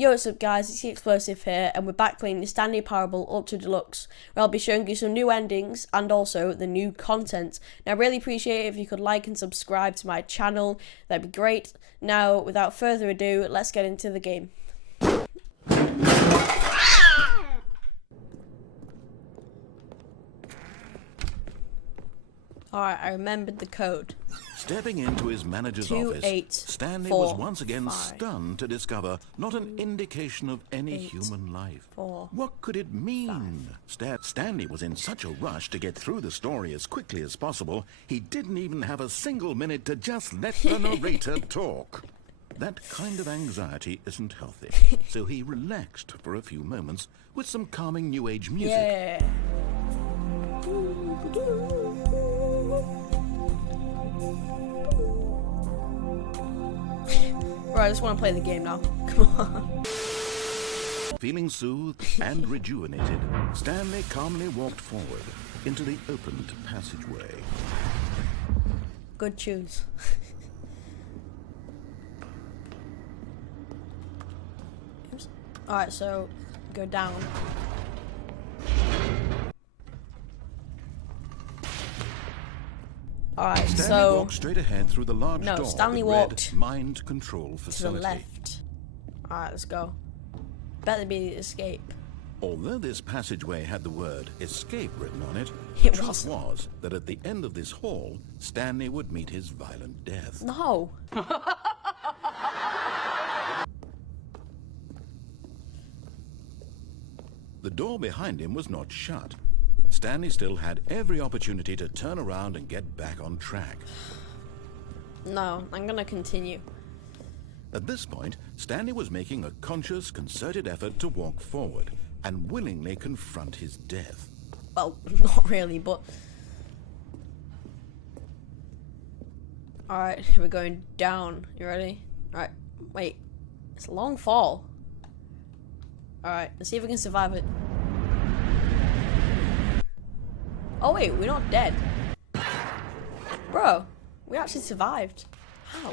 Yo, what's up guys, it's E-Xplosive here, and we're back playing the Stanley Parable Ultra Deluxe, where I'll be showing you some new endings, and also the new content. Now I really appreciate it if you could like and subscribe to my channel, that'd be great. Now, without further ado, let's get into the game. Alright, I remembered the code. Stepping into his manager's office, Stanley was once again stunned to discover not an indication of any human life. What could it mean? Stanley was in such a rush to get through the story as quickly as possible, he didn't even have a single minute to just let the narrator talk. That kind of anxiety isn't healthy, so he relaxed for a few moments with some calming new age music. Yeah. Right, I just want to play the game now. Come on. Feeling soothed and rejuvenated, Stanley calmly walked forward into the opened passageway. Good tunes. Alright, so go down. Alright, Stanley walked straight ahead through the large door Stanley that walked read mind control facility. to the left. Alright, let's go. Better be escape. Although this passageway had the word escape written on it, It the truth wasn't. was that at the end of this hall, Stanley would meet his violent death. No. The door behind him was not shut. Stanley still had every opportunity to turn around and get back on track. No, I'm gonna continue. At this point, Stanley was making a conscious, concerted effort to walk forward and willingly confront his death. Well, not really, but... Alright, we're going down. You ready? Alright, wait. It's a long fall. Alright, let's see if we can survive it. Oh wait, we're not dead. Bro, we actually survived. How?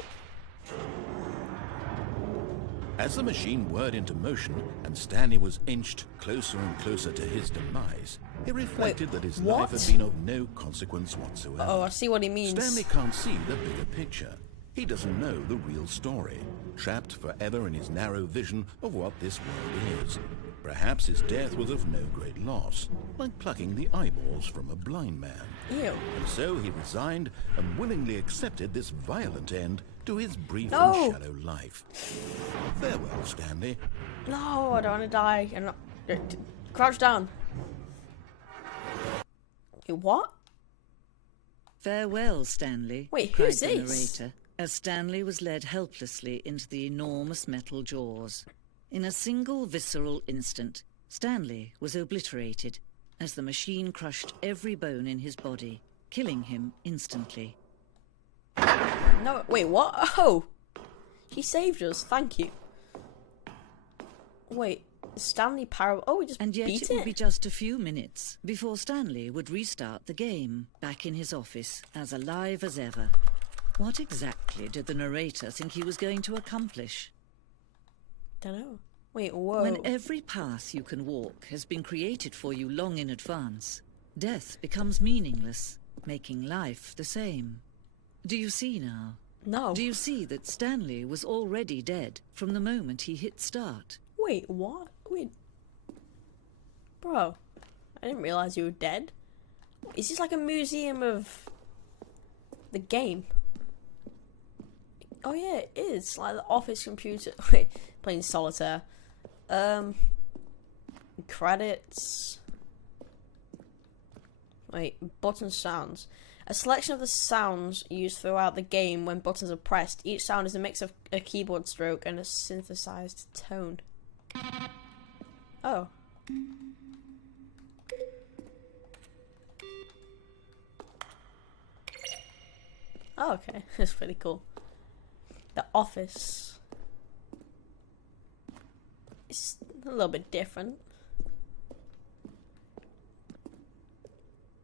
As the machine whirred into motion and Stanley was inched closer and closer to his demise, he reflected that his life had been of no consequence whatsoever. Oh, I see what he means. Stanley can't see the bigger picture. He doesn't know the real story, trapped forever in his narrow vision of what this world is. Perhaps his death was of no great loss, like plucking the eyeballs from a blind man. Ew. And so he resigned and willingly accepted this violent end to his brief No. and shallow life. Farewell, Stanley. No, I don't want to die. I'm not... Crouch down. What? Farewell, Stanley. Wait, cried who's the this? narrator, as Stanley was led helplessly into the enormous metal jaws. In a single visceral instant, Stanley was obliterated as the machine crushed every bone in his body, killing him instantly. No, wait, what? Oh! He saved us, thank you. Wait, Stanley Parable... Oh, we just And yet beat it would be just a few minutes before Stanley would restart the game, back in his office, as alive as ever. What exactly did the narrator think he was going to accomplish? Dunno. Wait, whoa. When every path you can walk has been created for you long in advance, death becomes meaningless, making life the same. Do you see now? No. Do you see that Stanley was already dead from the moment he hit start? Wait, what? Wait. Bro, I didn't realize you were dead. Is this like a museum of the game? Oh yeah, it is. Like the office computer. Wait, playing solitaire. Credits. Wait, button sounds. A selection of the sounds used throughout the game when buttons are pressed. Each sound is a mix of a keyboard stroke and a synthesized tone. Oh. Oh, okay. That's pretty cool. The office. It's a little bit different.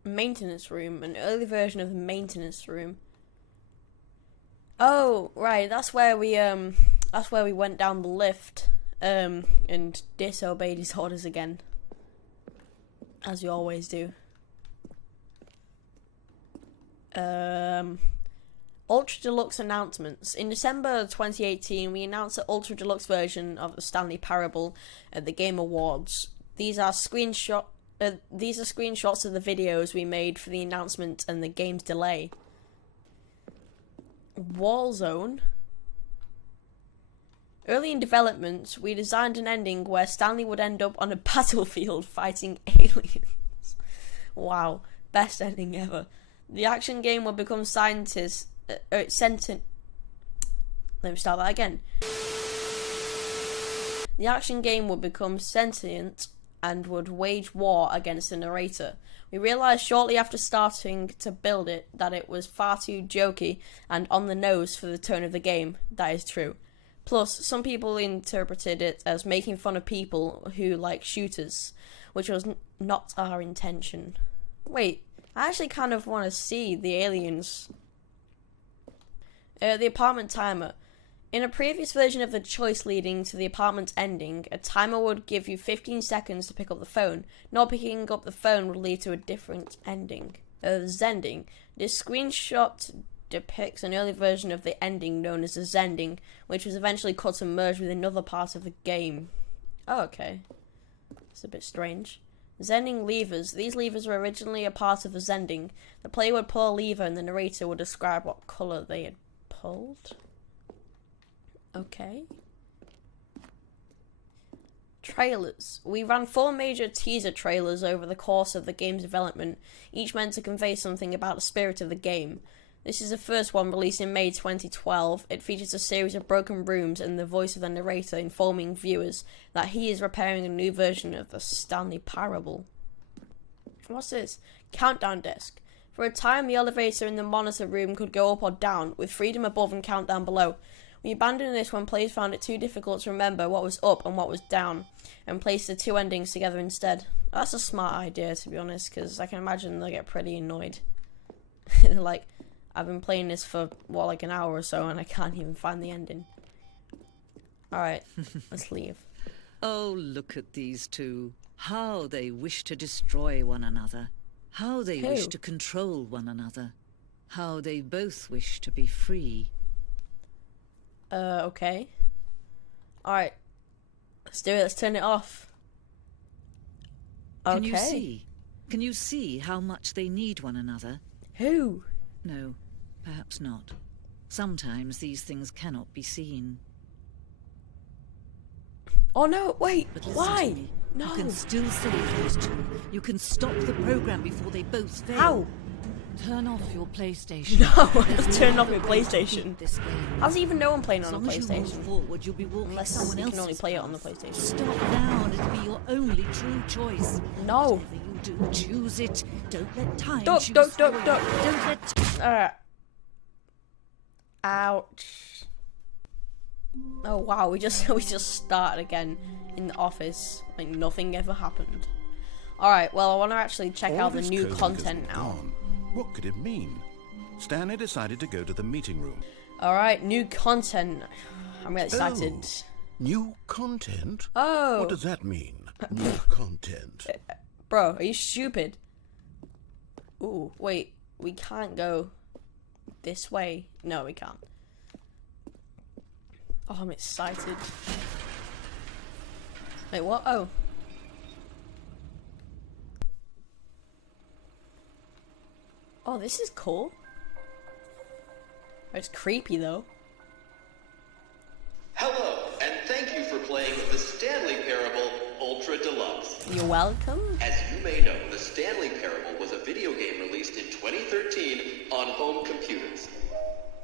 Maintenance room, an early version of the maintenance room. Oh, right, that's where we went down the lift and disobeyed his orders again, as you always do. Ultra Deluxe announcements. In December 2018, we announced the Ultra Deluxe version of the Stanley Parable at the Game Awards. These are screenshots of the videos we made for the announcement and the game's delay. Warzone. Early in development, we designed an ending where Stanley would end up on a battlefield fighting aliens. Wow, best ending ever. The action game would become sentient. Let me start that again. The action game would become sentient and would wage war against the narrator. We realised shortly after starting to build it that it was far too jokey and on the nose for the tone of the game. That is true. Plus, some people interpreted it as making fun of people who like shooters, which was not our intention. Wait, I actually kind of want to see the aliens. The apartment timer. In a previous version of the choice leading to the apartment ending, a timer would give you 15 seconds to pick up the phone. Not picking up the phone would lead to a different ending. Zending. This screenshot depicts an early version of the ending known as the Zending, which was eventually cut and merged with another part of the game. Oh, okay. It's a bit strange. Zending levers. These levers were originally a part of the Zending. The player would pull a lever and the narrator would describe what colour they had pulled. Okay. Trailers. We ran 4 major teaser trailers over the course of the game's development, each meant to convey something about the spirit of the game. This is the first one, released in May 2012. It features a series of broken rooms and the voice of the narrator informing viewers that he is repairing a new version of the Stanley Parable. What's this? Countdown desk. For a time, the elevator in the monitor room could go up or down, with freedom above and countdown below. We abandoned this when players found it too difficult to remember what was up and what was down, and placed the 2 endings together instead. That's a smart idea, to be honest, because I can imagine they'll get pretty annoyed. Like, I've been playing this for, well, like an hour or so, and I can't even find the ending. Alright, let's leave. Oh, look at these two. How they wish to destroy one another. How they wish to control one another. How they both wish to be free. Okay. Alright. Let's do it. Let's turn it off. Okay. Can you see? Can you see how much they need one another? Who? No, perhaps not. Sometimes these things cannot be seen. Oh no, wait, But listen why? to me. No. You can still save those two. You can stop the program before they both fail. How? Turn off your PlayStation. No, I just turned off my PlayStation. This game. How does he even know I'm playing As on a long as you move PlayStation? forward, you'll be walking Unless someone you else's can only play it on the path. PlayStation. Stop now, and it'll be your only true choice. No. Whatever you do, choose it. Don't let time Duck, choose duck, for duck, you. duck. Don't let Ouch. Oh wow, we just started again in the office like nothing ever happened. Alright, well I want to actually check All out the this new coding content has now. gone. What could it mean? Stanley decided to go to the meeting room. Alright, new content. I'm really excited. New content? Oh. What does that mean? New content. Bro, are you stupid? Ooh, wait, we can't go this way. No, we can't. Oh, I'm excited. Wait, what? Oh. Oh, this is cool. It's creepy, though. Hello, and thank you for playing the Stanley Parable Ultra Deluxe. You're welcome. As you may know, the Stanley Parable was a video game released in 2013 on home computers.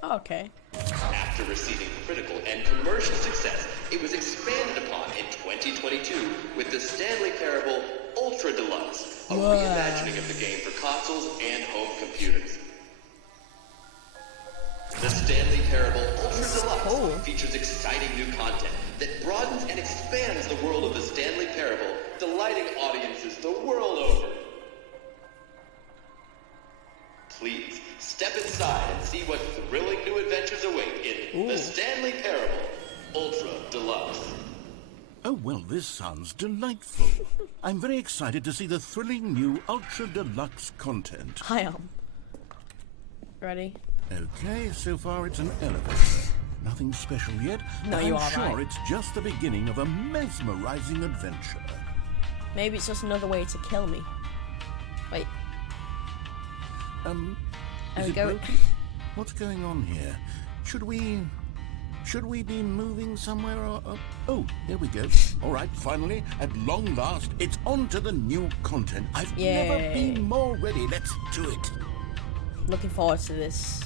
Okay. After receiving critical and commercial success, it was expanded upon in 2022 with the Stanley Parable Ultra Deluxe, a reimagining of the game for consoles and home computers. The Stanley Parable Ultra Deluxe features exciting new content that broadens and expands the world of the Stanley Parable, delighting audiences the world over. Please, step inside and see what thrilling new adventures await in the Stanley Parable Ultra Deluxe. Oh, well, this sounds delightful. I'm very excited to see the thrilling new Ultra Deluxe content. I am. Ready? Okay, so far it's an elevator. Nothing special yet. No, you are I'm sure right. it's just the beginning of a mesmerizing adventure. Maybe it's just another way to kill me. Wait. Is There we it go. broken? What's going on here? Should we be moving somewhere or... Oh, there we go. All right, finally, at long last, it's on to the new content. I've never Yay. been more ready. Let's do it. Looking forward to this.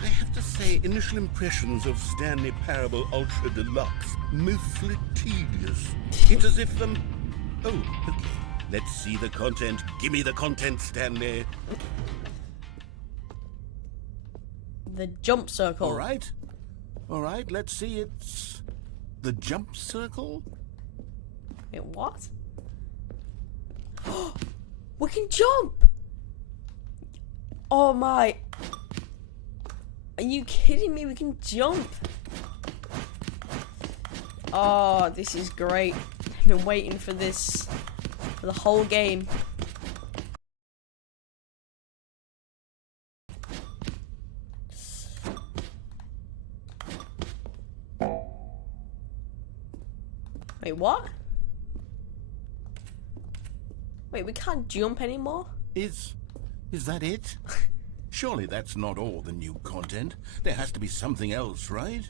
I have to say, initial impressions of Stanley Parable Ultra Deluxe, mostly tedious. It's as if Oh, okay. Let's see the content. Give me the content, Stanley. The jump circle. All right, let's see. It's the jump circle. Wait, what? We can jump! Oh my... Are you kidding me? We can jump! Oh, this is great. I've been waiting for this for the whole game. Wait, what? Wait, we can't jump anymore? Is that it? Surely that's not all the new content. There has to be something else, right?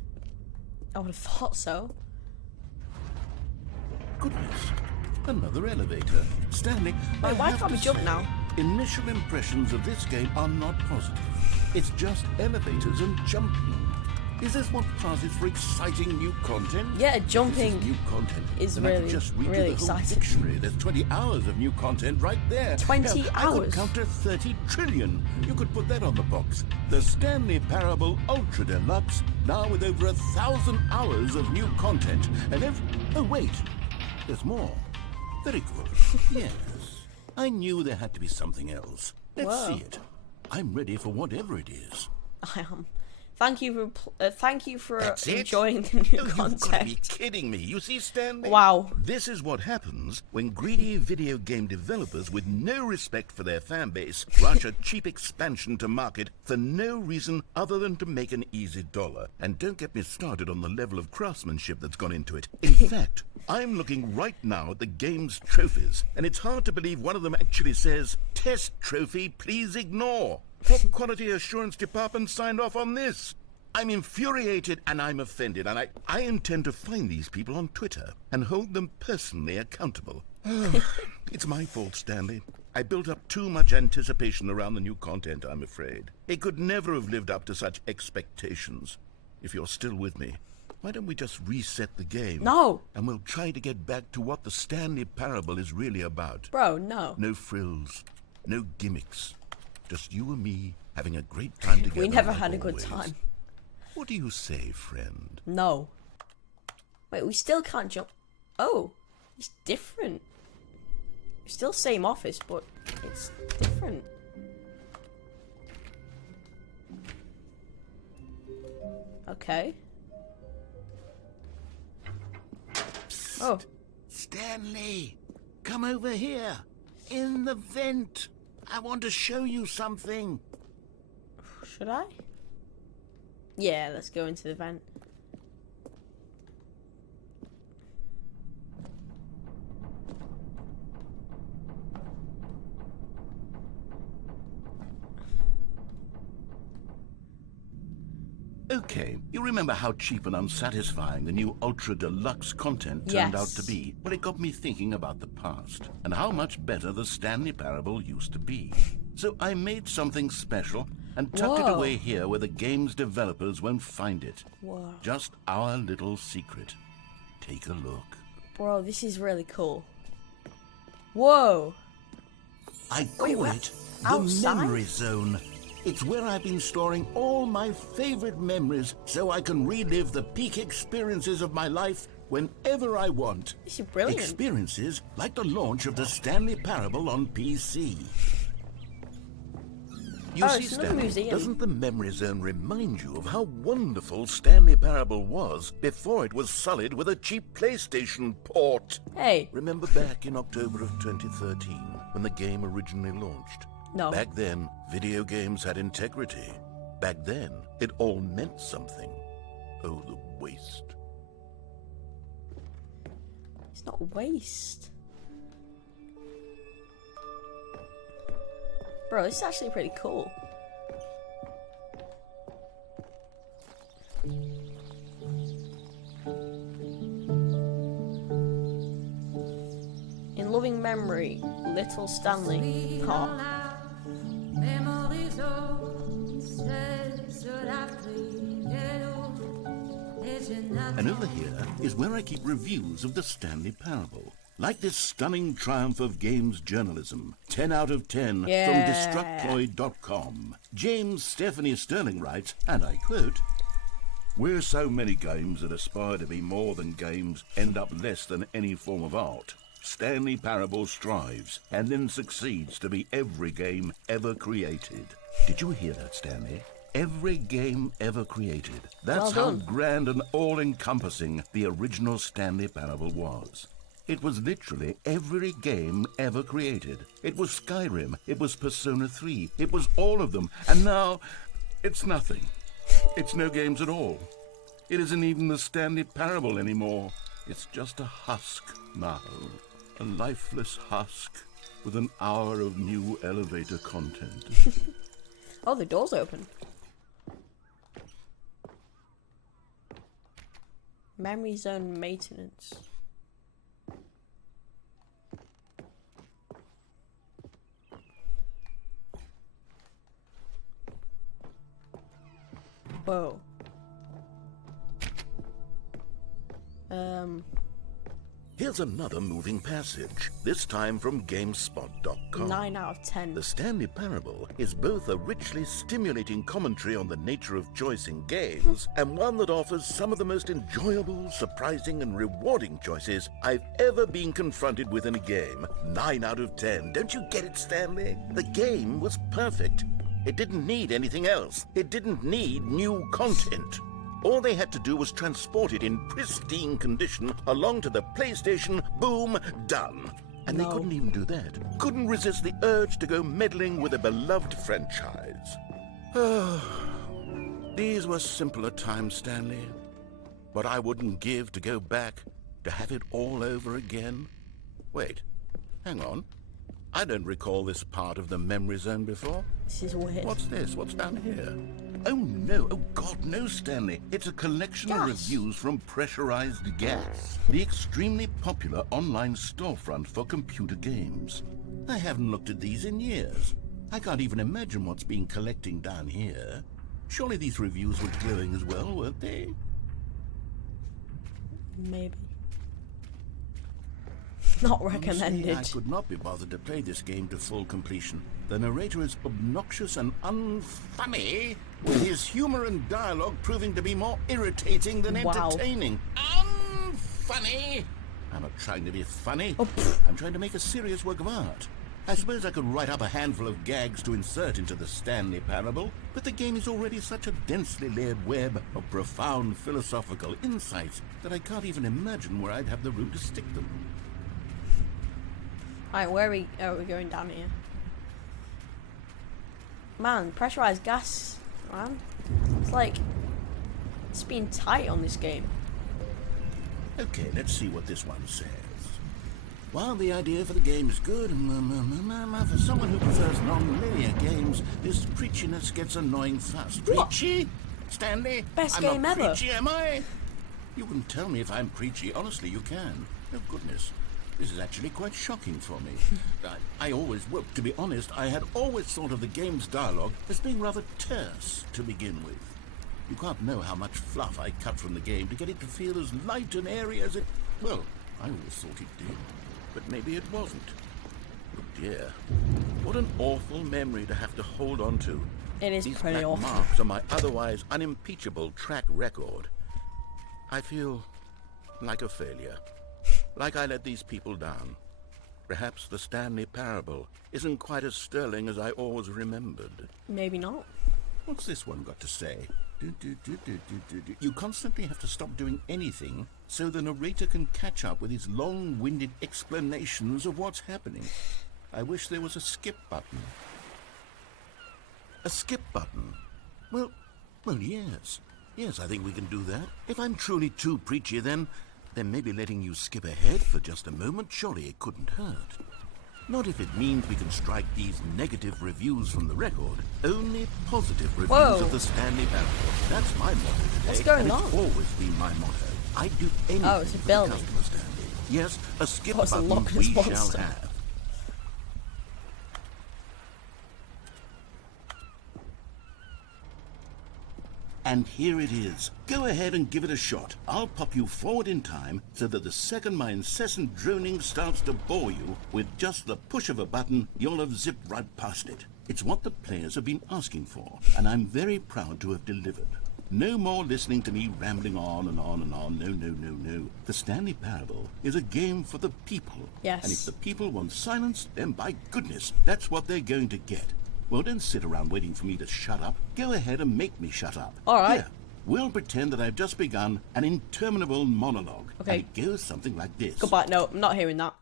I would have thought so. Goodness, another elevator. Stanley, Wait, why have can't to we jump say, now? Initial impressions of this game are not positive. It's just elevators and jumping. Is this what passes for exciting new content? Yeah, If this jumping is new content. is then I could really, just read really you the whole exciting. dictionary. There's 20 hours of new content right there. 20 Hell, I could hours? count to 30 trillion. You could put that on the box. The Stanley Parable Ultra Deluxe, now with over 1,000 hours of new content. And oh wait, there's more. Very good. Yes, I knew there had to be something else. Let's Whoa. see it. I'm ready for whatever it is. I am. Thank you for That's it? enjoying the new You've got to be content. kidding me. You see, Stanley? Wow. This is what happens when greedy video game developers with no respect for their fan base rush a cheap expansion to market for no reason other than to make an easy dollar. And don't get me started on the level of craftsmanship that's gone into it. In fact, I'm looking right now at the game's trophies, and it's hard to believe one of them actually says, "Test trophy, please ignore." What quality assurance department signed off on this? I'm infuriated and I'm offended, and I intend to find these people on Twitter and hold them personally accountable. It's my fault, Stanley. I built up too much anticipation around the new content, I'm afraid. It could never have lived up to such expectations. If you're still with me, why don't we just reset the game? No. And we'll try to get back to what the Stanley Parable is really about. Bro, no. No frills, no gimmicks. Just you and me having a great time together. We never like had a good always. time. What do you say, friend? No. Wait, we still can't jump. Oh, it's different. It's still same office, but it's different. Okay. Psst. Oh. Stanley, come over here. In the vent. I want to show you something. Should I? Yeah, let's go into the vent. Okay, you remember how cheap and unsatisfying the new Ultra Deluxe content turned out to Yes. be? Well, it got me thinking about the past and how much better the Stanley Parable used to be. So I made something special and tucked it Whoa. away here where the game's developers won't find it. Whoa. Just our little secret. Take a look. Bro, this is really cool. Whoa. I Wait, call what? it the Outside? memory zone. It's where I've been storing all my favorite memories so I can relive the peak experiences of my life whenever I want. This is brilliant. Experiences like the launch of the Stanley Parable on PC. You see, Stanley, doesn't the memory zone remind you of how wonderful Stanley Parable was before it was sullied with a cheap PlayStation port? Hey. Remember back in October of 2013 when the game originally launched? No. Back then, video games had integrity. Back then, it all meant something. Oh, the waste. It's not waste. Bro, this is actually pretty cool. In loving memory, little Stanley. Oh. And over here is where I keep reviews of the Stanley Parable. Like this stunning triumph of games journalism, 10 out of 10 from Destructoid.com. James Stephanie Sterling writes, and I quote, "Where so many games that aspire to be more than games end up less than any form of art, Stanley Parable strives and then succeeds to be every game ever created." Did you hear that, Stanley? Every game ever created. That's how grand and all-encompassing the original Stanley Parable was. It was literally every game ever created. It was Skyrim, it was Persona 3, it was all of them, and now it's nothing. It's no games at all. It isn't even the Stanley Parable anymore. It's just a husk now, a lifeless husk with an hour of new elevator content. Oh, the door's open. Memory zone maintenance. Whoa. Here's another moving passage, this time from GameSpot.com. 9 out of 10. The Stanley Parable is both a richly stimulating commentary on the nature of choice in games, and one that offers some of the most enjoyable, surprising, and rewarding choices I've ever been confronted with in a game. 9 out of 10. Don't you get it, Stanley? The game was perfect. It didn't need anything else. It didn't need new content. All they had to do was transport it in pristine condition along to the PlayStation. Boom, done. And they couldn't even do that. Couldn't resist the urge to go meddling with a beloved franchise. These were simpler times, Stanley. What I wouldn't give to go back, to have it all over again. Wait, hang on. I don't recall this part of the memory zone before. This is weird. What's this? What's down here? Oh no, oh God, no, Stanley. It's a collection of reviews from Pressurized Gas, the extremely popular online storefront for computer games. I haven't looked at these in years. I can't even imagine what's been collecting down here. Surely these reviews were glowing as well, weren't they? Maybe. Not recommended. Honestly, I could not be bothered to play this game to full completion. The narrator is obnoxious and unfunny, with his humor and dialogue proving to be more irritating than entertaining. Unfunny! I'm not trying to be funny. I'm trying to make a serious work of art. I suppose I could write up a handful of gags to insert into the Stanley Parable, but the game is already such a densely layered web of profound philosophical insights that I can't even imagine where I'd have the room to stick them. Alright, where are we? Oh, we're going down here. Man, pressurized gas, man. It's like, it's been tight on this game. Okay, let's see what this one says. While the idea for the game is good, for someone who prefers non-linear games, this preachiness gets annoying fast. Preachy? Stanley? Best game ever. I'm not preachy, am I? You can tell me if I'm preachy. Honestly, you can. Oh, goodness. This is actually quite shocking for me. I always, well, to be honest, I had always thought of the game's dialogue as being rather terse to begin with. You can't know how much fluff I cut from the game to get it to feel as light and airy as it... Well, I always thought it did, but maybe it wasn't. Oh dear. What an awful memory to have to hold on to. It is These pretty black awful. marks on my otherwise unimpeachable track record. I feel like a failure. Like I let these people down. Perhaps the Stanley Parable isn't quite as sterling as I always remembered. Maybe not. What's this one got to say? You constantly have to stop doing anything so the narrator can catch up with his long-winded explanations of what's happening. I wish there was a skip button. A skip button? Well, yes. Yes, I think we can do that. If I'm truly too preachy, then maybe letting you skip ahead for just a moment, surely it couldn't hurt. Not if it means we can strike these negative reviews from the record. Only positive reviews of the Stanley Parable. That's my motto today. What's going on? on? It's always been my motto. I'd do anything it's a for building. the customer, Stanley. Yes, a skip It's a button Loch we Ness shall monster. have. And here it is. Go ahead and give it a shot. I'll pop you forward in time so that the second my incessant droning starts to bore you, with just the push of a button, you'll have zipped right past it. It's what the players have been asking for, and I'm very proud to have delivered. No more listening to me rambling on and on and on. No. The Stanley Parable is a game for the people. Yes. And if the people want silence, then by goodness, that's what they're going to get. Well, don't sit around waiting for me to shut up. Go ahead and make me shut up. All right. Here, we'll pretend that I've just begun an interminable monologue. Okay. And it goes something like this. Goodbye. No, I'm not hearing that.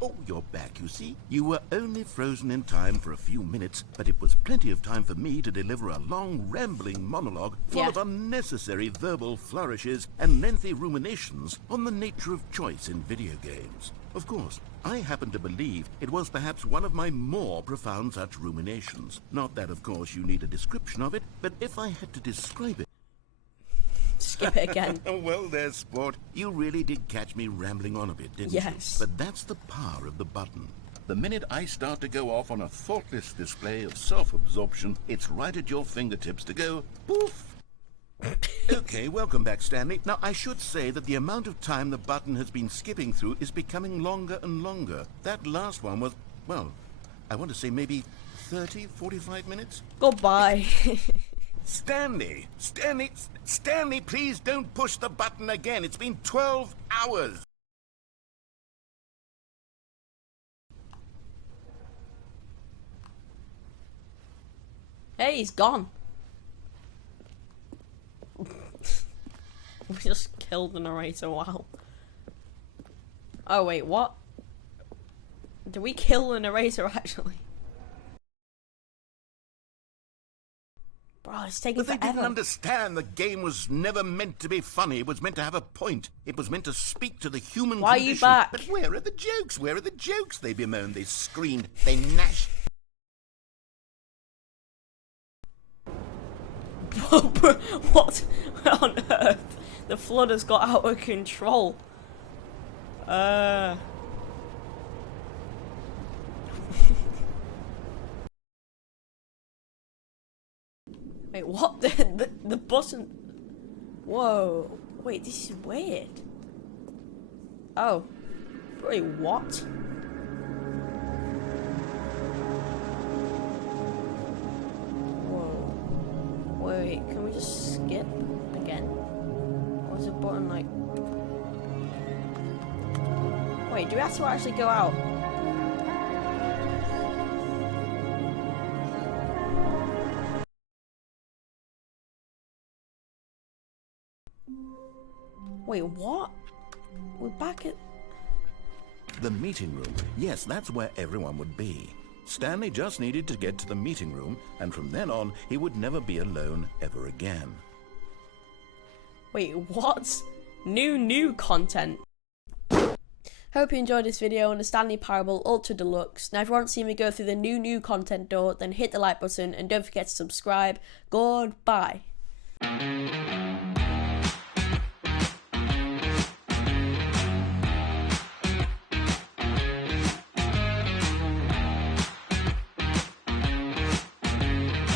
Oh, you're back, you see. You were only frozen in time for a few minutes, but it was plenty of time for me to deliver a long, rambling monologue full of unnecessary verbal flourishes and lengthy ruminations on the nature of choice in video games. Of course, I happen to believe it was perhaps one of my more profound such ruminations. Not that, of course, you need a description of it, but if I had to describe it... Skip it again. Well, there, sport. You really did catch me rambling on a bit, didn't you? Yes. But that's the power of the button. The minute I start to go off on a thoughtless display of self-absorption, it's right at your fingertips to go poof. Okay, welcome back, Stanley. Now, I should say that the amount of time the button has been skipping through is becoming longer and longer. That last one was, well, I want to say maybe 30, 45 minutes? Goodbye. Stanley, please don't push the button again. It's been 12 hours. Hey, he's gone. We just killed the narrator, wow. Oh wait, what? Did we kill the narrator actually? Bro, it's taking forever. But they didn't understand the game was never meant to be funny. It was meant to have a point. It was meant to speak to the human Why condition. are you back? But where are the jokes? Where are the jokes? They bemoaned, they screamed, they gnashed. What on earth? The flood has got out of control. Wait, what? The button. Whoa. Wait, this is weird. Oh. Wait, what? Whoa. Wait, can we just skip again? Or is the button like... Wait, do we have to actually go out? Wait, what? We're back at... The meeting room. Yes, that's where everyone would be. Stanley just needed to get to the meeting room, and from then on, he would never be alone ever again. Wait, what? New content. Hope you enjoyed this video on the Stanley Parable Ultra Deluxe. Now if you want to see me go through the new content door, then hit the like button and don't forget to subscribe. Goodbye.